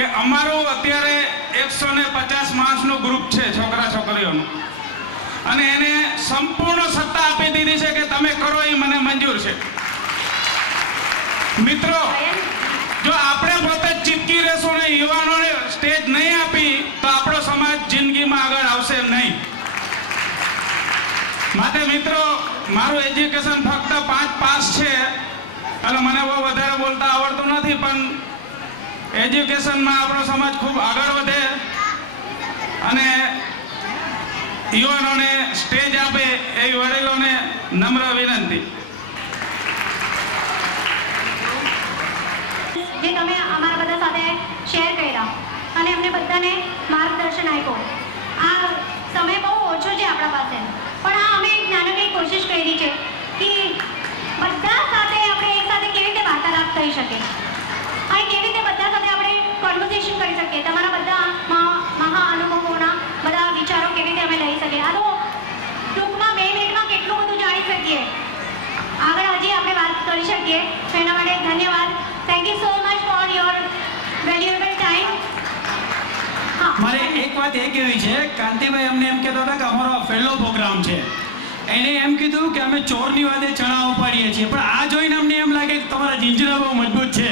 કે અમારું અત્યારે એકસો ને પચાસ માણસનું ગ્રુપ છે છોકરા છોકરીઓનું. અને એને સંપૂર્ણ સત્તા આપી દીધી છે કે તમે કરો એ મને મંજૂર છે. મિત્રો, જો આપણે પોતે ચીપકી રહેશું ને યુવાનોને સ્ટેજ નહીં આપી, તો આપણો સમાજ જિંદગીમાં આગળ આવશે નહીં. માટે મિત્રો, મારું એજ્યુકેશન ફક્ત પાંચ પાસ છે. એટલે મને બહુ વધારે બોલતા આવડતું નથી, પણ એજ્યુકેશનમાં આપણો સમાજ ખૂબ આગળ વધે અને યુવાનોને સ્ટેજ આપે એવી વડીલોને નમ્ર વિનંતી. જે તમે અમારા બધા સાથે શેર કર્યા અને અમને બધાને માર્ગદર્શન આપ્યું. આ સમય બહુ ઓછો છે આપણા પાસે, પણ આ અમે એક નાનકડી કોશિશ કરી છે કે બધા સાથે આપણે એક સાથે કેવી રીતે વાર્તાલાપ થઈ શકે. કેવી રીતે બધા સાથે આપણે કોન્વર્સેશન કરી શકીએ? તમારા બધા મહા અનુભવોના બધા વિચારો કેવી રીતે અમે લઈ શકીએ? તો ટૂંકમાં બે મિનિટમાં કેટલું બધું જાણી શકીએ? આગળ હજી આપણે વાત કરી શકીએ. એના માટે ધન્યવાદ. Thank you so much for your valuable time મારે એક વાત એ કહેવી છે, કાંતિભાઈ અમને એમ કહેતા હતા કે અમારો આ પ્રોગ્રામ છે. એને એમ કીધું કે અમે ચોરની વાદે ચણા ઉપાડીએ છીએ. પણ આ જોઈને અમને એમ લાગે કે તમારા જિંજરા બહુ મજબૂત છે.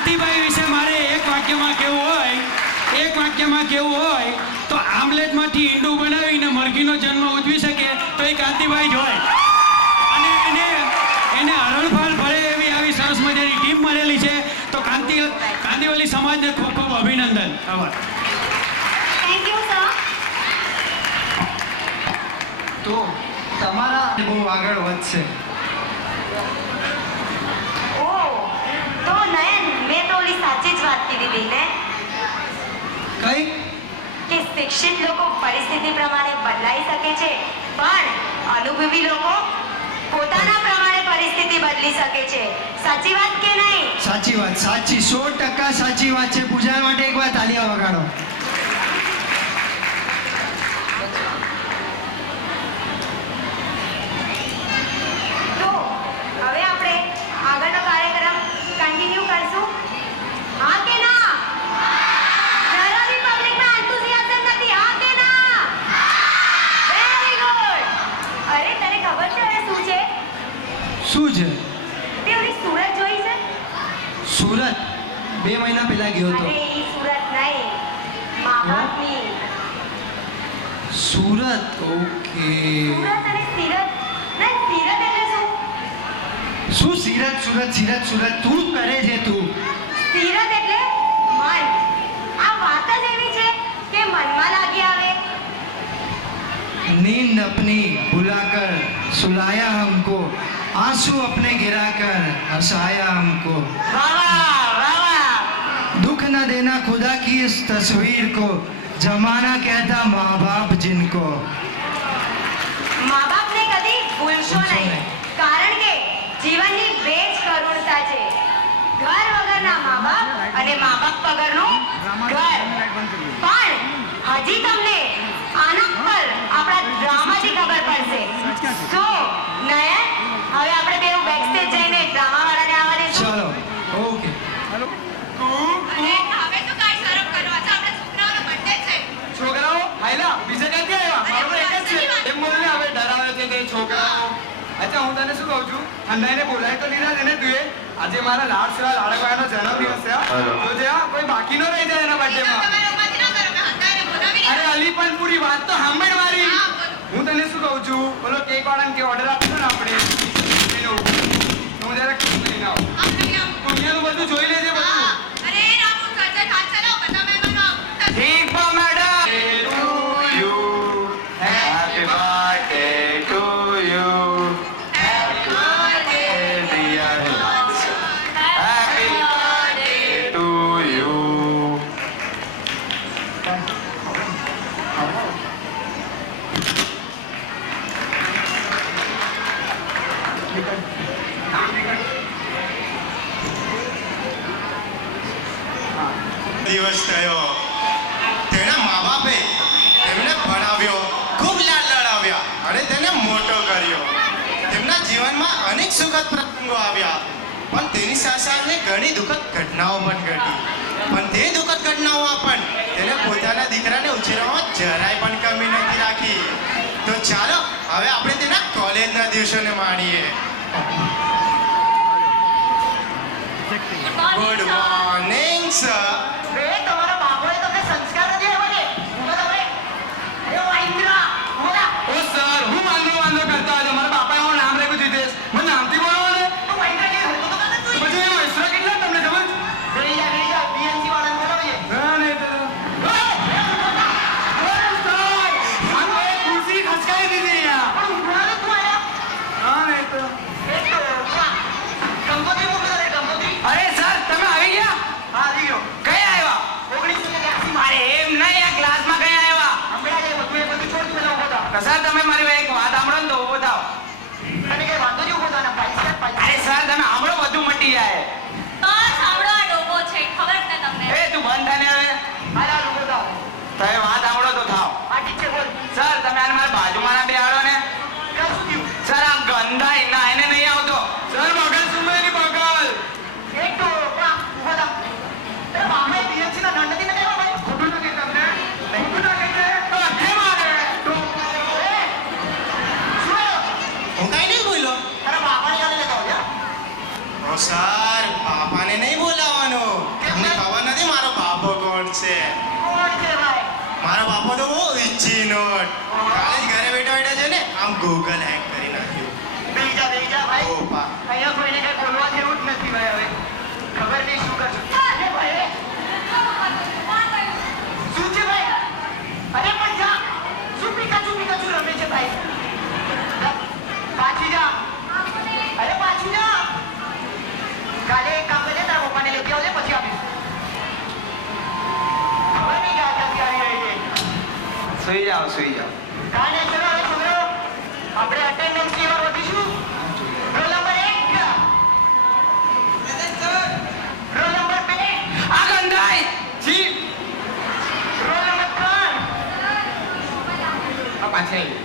કાંતિભાઈ વિશે મારે એક વાક્યમાં કહેવું હોય એક વાક્યમાં કહેવું હોય તો આમલેટમાંથી ઈંડું બનાવીને મરઘીનો જન્મ ઉજવી શકે તો એ કાંતિભાઈ જ હોય. અને એને એને હરણફાળ ભરે એવી આવી સરસ મજાની ટીમ મળેલી છે. તો કાંતિ કાંતિવાલી સમાજને ખૂબ ખૂબ અભિનંદન. આભાર. થેન્ક યુ સર તો તમારા બહુ આગળ વધશે. નયન મેં તો ઓલી સાચી જ વાત કીધી હતી ને કઈ? કે શિક્ષિત લોકો પરિસ્થિતિ પ્રમાણે બદલાઈ શકે છે પણ અનુભવી લોકો પોતાના પ્રમાણે પરિસ્થિતિ બદલી શકે છે. સાચી વાત કે નહીં? સાચી વાત સાચી સો ટકા સાચી વાત છે. પૂજા માટે એક વાત તાલિયા વગાડો તો હવે આપણે આગળનો કાર્યક્રમ કન્ટિન્યુ કરશું હા કે ના જરા બી પબ્લિકમાં enthusiasm નથી હા કે ના વેરી ગુડ અરે તને ખબર છે હવે શું છે શું છે તે ઓલી સુરત જોઈ છે સુરત બે મહિના પહેલા ગયો અરે હતો ઈ સુરત નહીં મા બાપની સુરત ઓકે સુરત અને સિરત ના સિરત એટલે શું શું સિરત સુરત સિરત સુરત તું કરે છે તું સિરત એટલે મન આ વાત જ એવી છે કે મનમાં લાગી આવે नींद अपनी बुलाकर सुलाया हमको आंसू अपने गिराकर हंसाया हमको दुख न देना खुदा की इस तस्वीर को जमाना कहता माँ बाप जिनको અને મા બાપ કહું બોલાય તો લીધા એને તું આજે મારા લાડ સેવા લાડકવાનો જન્મદિવસ છે હા. તો જે કોઈ બાકી ન રહી જાય એના બર્થડેમાં અરે અલી પણ પૂરી વાત તો સાંભળવાની. હું તને શું કહું છું? બોલો દિવસ થયો. તેના મા બાપે તેમને ભણાવ્યો ખૂબ લાડ લડાવ્યા અને તેને મોટો કર્યો. તેમના જીવનમાં અનેક સુખદ પ્રસંગો આવ્યા પણ તેની સાથે ઘણી દુઃખદ ઘટનાઓ પણ ઘટી. પણ તે દુઃખદ ઘટનાઓમાં પણ તેને પોતાના દીકરાને ઉછેરવામાં જરાય પણ કમી નથી રાખી. તો ચાલો હવે આપણે તેના કોલેજના દિવસોને માણીએ. Good morning Lisa. 干嘛的 સર પાપાને નહીં બોલાવવાનો. તમને ખબર નથી મારો બાપો કોણ છે. મારો બાપો તો બહુ ઇચ્છીનો કાલે ઘરે બેઠા બેઠા છે ને આમ ગૂગલ હેક સુઈ જાઓ સુઈ જાઓ. કાલે ચલો હવે છોકરો આપણે અટેન્ડન્સની વાર વધીશું. રોલ નંબર 1 નંબર 2 આ ગંધાઈ જી. રોલ નંબર 3 આ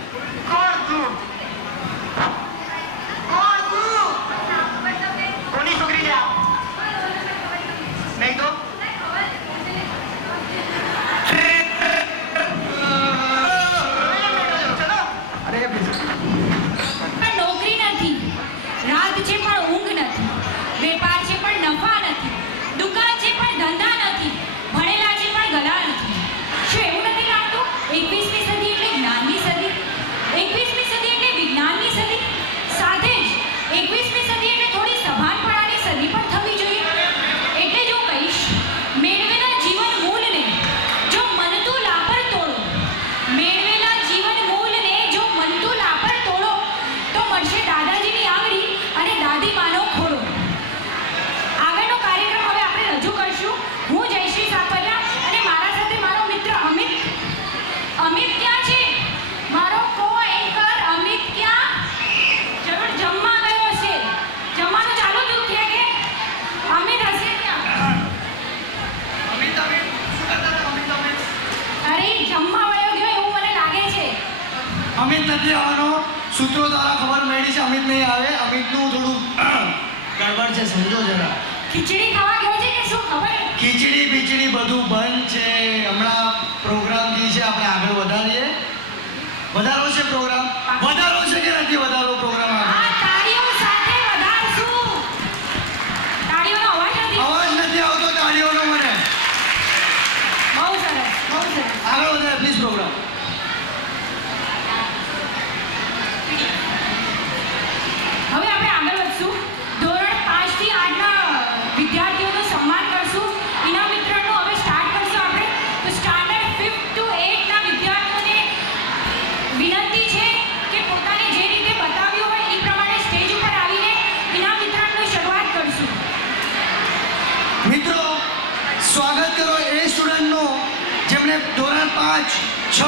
ધોરણ પાંચ છ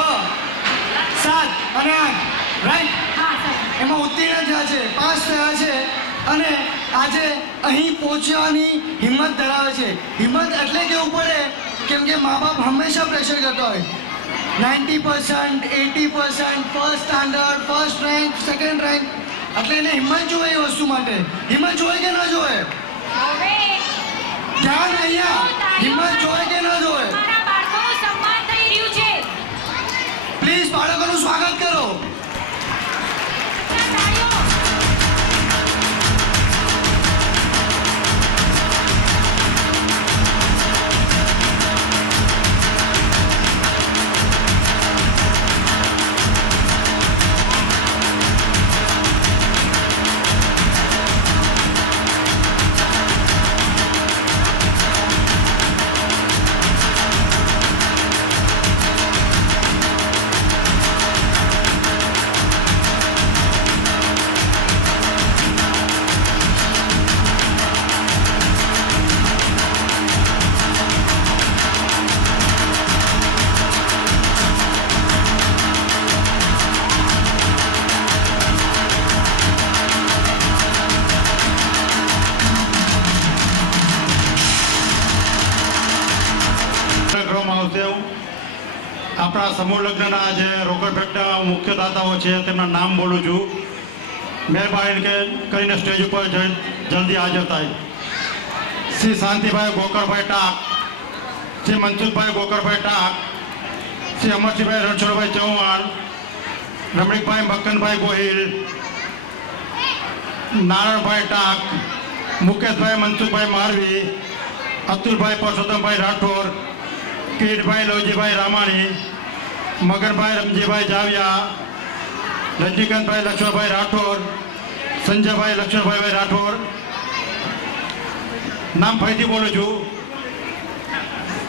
સાત અને આઠ રાઈટ એમાં ઉત્તીર્ણ થયા છે પાસ થયા છે અને આજે અહીં પહોંચવાની હિંમત ધરાવે છે. હિંમત એટલે કેવું પડે કેમ કે મા બાપ હંમેશા પ્રેશર કરતા હોય. Ninety percent eighty percent first standard first rank second rank એટલે એને હિંમત જોવે એ વસ્તુ માટે. હિંમત જોઈએ કે ન જોઈએ છે, તેમના નામ બોલું છું. મહેરબાની કે કરીને સ્ટેજ ઉપર જ- જલ્દી હાજર થાય. શ્રી શાંતિભાઈ ગોકળભાઈ ટાક, શ્રી મનસુખભાઈ ગોકળભાઈ ટાક, શ્રી અમરસિંહભાઈ રણછોડભાઈ ચૌહાણ, રમણીકભાઈ મક્કનભાઈ ગોહિલ, નારાયણભાઈ ટાક, મુકેશભાઈ મનસુખભાઈ મારવી, અતુલભાઈ પરસોત્તમભાઈ રાઠોડ કિરીટભાઈ લવજીભાઈ રામાણી, મગનભાઈ રમજીભાઈ જાવિયા રજનીકાંતભાઈ લક્ષ્મણભાઈ રાઠોડ સંજયભાઈ લક્ષ્મણભાઈભાઈ રાઠોડ. નામ ફરીથી બોલું છું.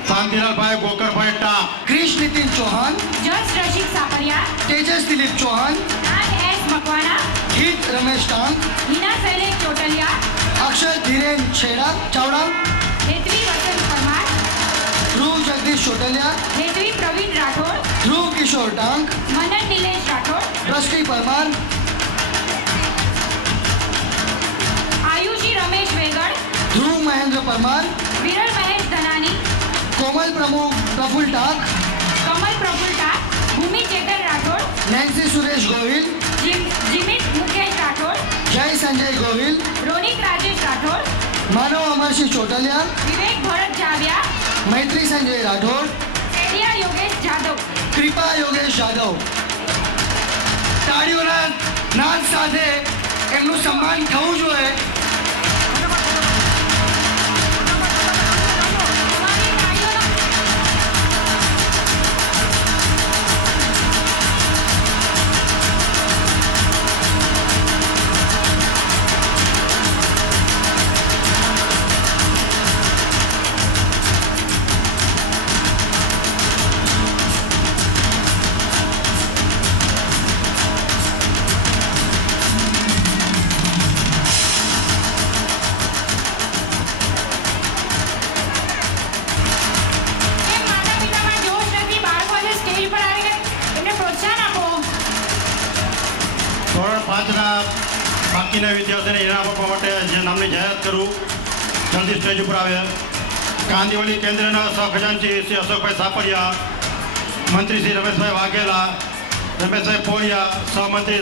શાંતિલાલભાઈ ગોકરભાઈ ટા. ક્રિશ નીતિન ચૌહાણ. જસ રશિક સાપરિયા તેજસ દિલીપ ચૌહાણ. નાગ એસ મકવાણા. હિત રમેશ ટાંગ હિના શૈલેષ ચોટલિયા. અક્ષર ધીરેન છેડા ચાવડા. હેતવી વસંત પરમાર. ધ્રુવ જગદીશ ચોટલિયા. હેતવી પ્રવીણ રાઠોડ. ધ્રુવ કિશોર ટાંગ મનન નિલેશ દ્રષ્ટિ પરમાર આયુષી રમેશ વેગડ. ધ્રુવ મહેન્દ્ર પરમાર. વિરલ મહેશ ધનાની. કોમલ પ્રમુખ પ્રફુલ ટાક. કમલ પ્રફુલ ટાક. ભૂમિ ચેતન રાઠોડ. નેન્સી સુરેશ ગોહિલ. જીમ- જીમિત મુકેશ રાઠોડ. જય સંજય ગોહિલ. રોનિક રાજેશ રાઠોડ. માનવ અમરસિંહ ચોટલિયા. વિવેક ભરત જાવ્યા. મૈત્રી સંજય રાઠોડ. એરિયા યોગેશ જાદવ. કૃપા યોગેશ જાદવ. તાળીઓના નાદ સાથે એમનું સન્માન થવું જોઈએ. જલ્દી સ્ટેજ ઉપર આવે કાંદીવલી કેન્દ્રના સહખજાનચી શ્રી અશોકભાઈ સાપરિયા, મંત્રી શ્રી રમેશભાઈ વાઘેલા, રમેશભાઈ પોળિયા, સહમંત્રી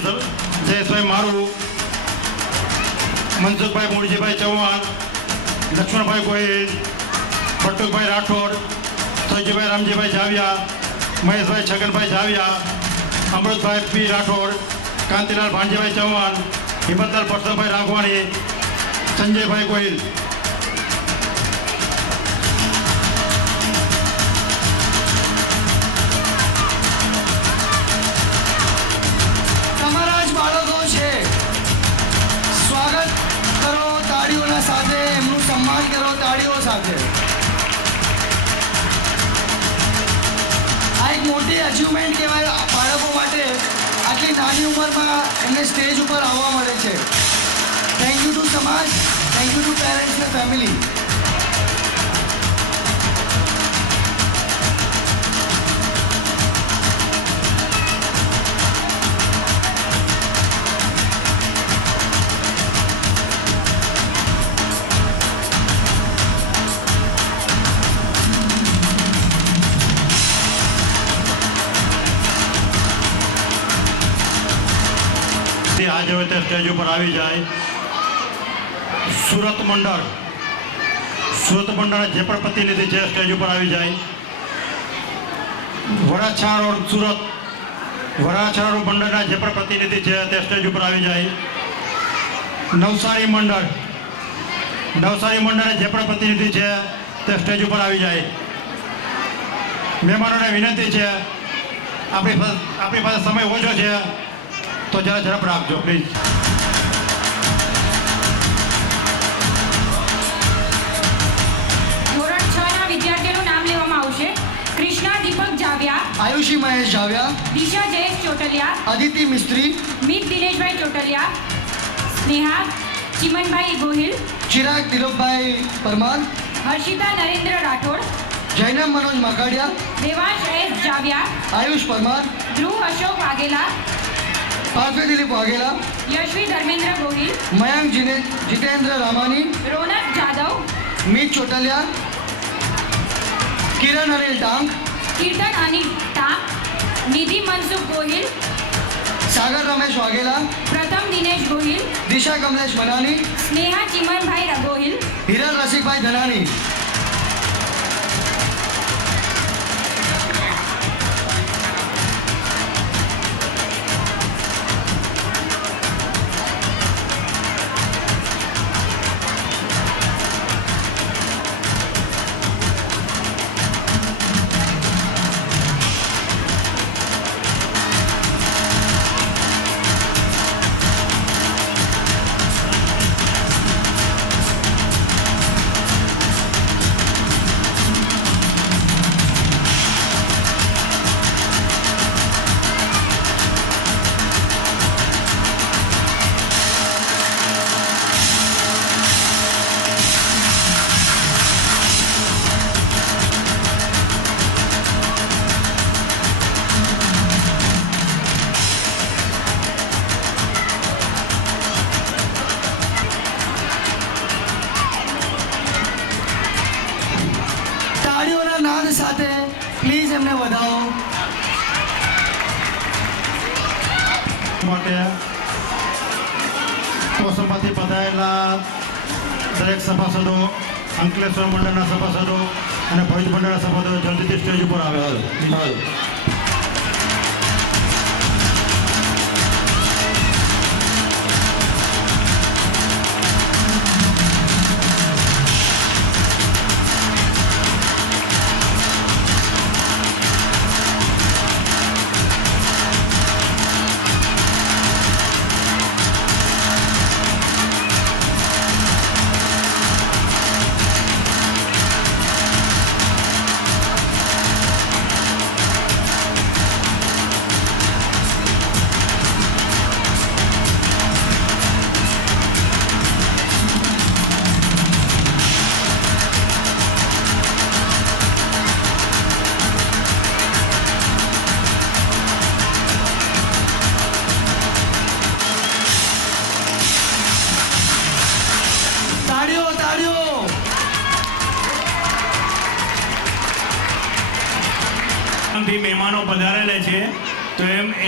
જયેશભાઈ મારુ, મનસુખભાઈ મુળજીભાઈ ચૌહાણ, લક્ષ્મણભાઈ ગોહિલ ભટ્ટુભાઈ રાઠોડ, સૈજીભાઈ રામજીભાઈ જાવિયા, મહેશભાઈ છગનભાઈ જાવિયા, અમૃતભાઈ પી રાઠોડ, કાંતિલાલ ભાણજીભાઈ ચૌહાણ, હિંમતલાલ પરસોભાઈ રાઘવાણી, સંજયભાઈ ગોહિલ. મોટી અચીવમેન્ટ કહેવાય બાળકો માટે આટલી નાની ઉંમરમાં એમને સ્ટેજ ઉપર આવવા મળે છે. થેન્ક યુ ટુ સમાજ થેન્ક યુ ટુ પેરેન્ટ્સ ને ફેમિલી તે સ્ટેજ ઉપર આવી જાય. સુરત મંડળ. સુરત મંડળના જે પણ પ્રતિનિધિ છે સ્ટેજ ઉપર આવી જાય. વરાછા રોડ, સુરત. વરાછા રોડ મંડળના જે પણ પ્રતિનિધિ છે, તે સ્ટેજ ઉપર આવી જાય. નવસારી મંડળ. નવસારી મંડળના જે પણ પ્રતિનિધિ છે, તે સ્ટેજ ઉપર આવી જાય. મહેમાનોને વિનંતી છે, આપણી આપણી પાસે સમય ઓછો છે. તો જરા ઝડપ રાખજો પ્લીઝ ધોરણ છ ના વિદ્યાર્થીઓનું નામ લેવામાં આવશે. કૃષ્ણા દીપક જાવ્યા. આયુષી મહેશ જાવ્યા. દિશા જયેશ ચોટલિયા. અદિતિ મિસ્ત્રી. મિત દિનેશભાઈ ચોટલિયા. સ્નેહા ચિમનભાઈ ગોહિલ. ચિરાગ દિલીપભાઈ પરમાર. હર્ષિતા નરેન્દ્ર રાઠોડ. જૈનમ મનોજ મકાડિયા દેવાંશ એસ જાવ્યા. આયુષ પરમાર. ધ્રુવ અશોક વાઘેલા. પાર્થવી દિલીપ વાઘેલા યશવી ધર્મેન્દ્ર ગોહિલ મયંક જીને જીતેન્દ્ર રામાની રોનક જાદવ મીત ચોટલિયા કિરણ અનિલ ટાંક કીર્તન અનિલ ટાંક નિધિ મનસુખ ગોહિલ સાગર રમેશ વાઘેલા પ્રથમ દિનેશ ગોહિલ દિશા કમલેશ મનાની સ્નેહા ચિમનભાઈ ગોહિલ હિરલ રસિકભાઈ ધનાની દરેક સભાસદો અંકલેશ્વર મંડળના સભાસદો અને ભવિષ્ય મંડળના સભાસદો જલ્દીથી સ્ટેજ ઉપર આવે. હાલ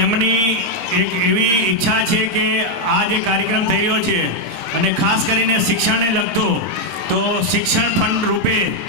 એમની એક એવી ઈચ્છા છે કે આ જે કાર્યક્રમ થઈ રહ્યો છે, અને ખાસ કરીને શિક્ષણને લગતો, તો શિક્ષણ ફંડ રૂપે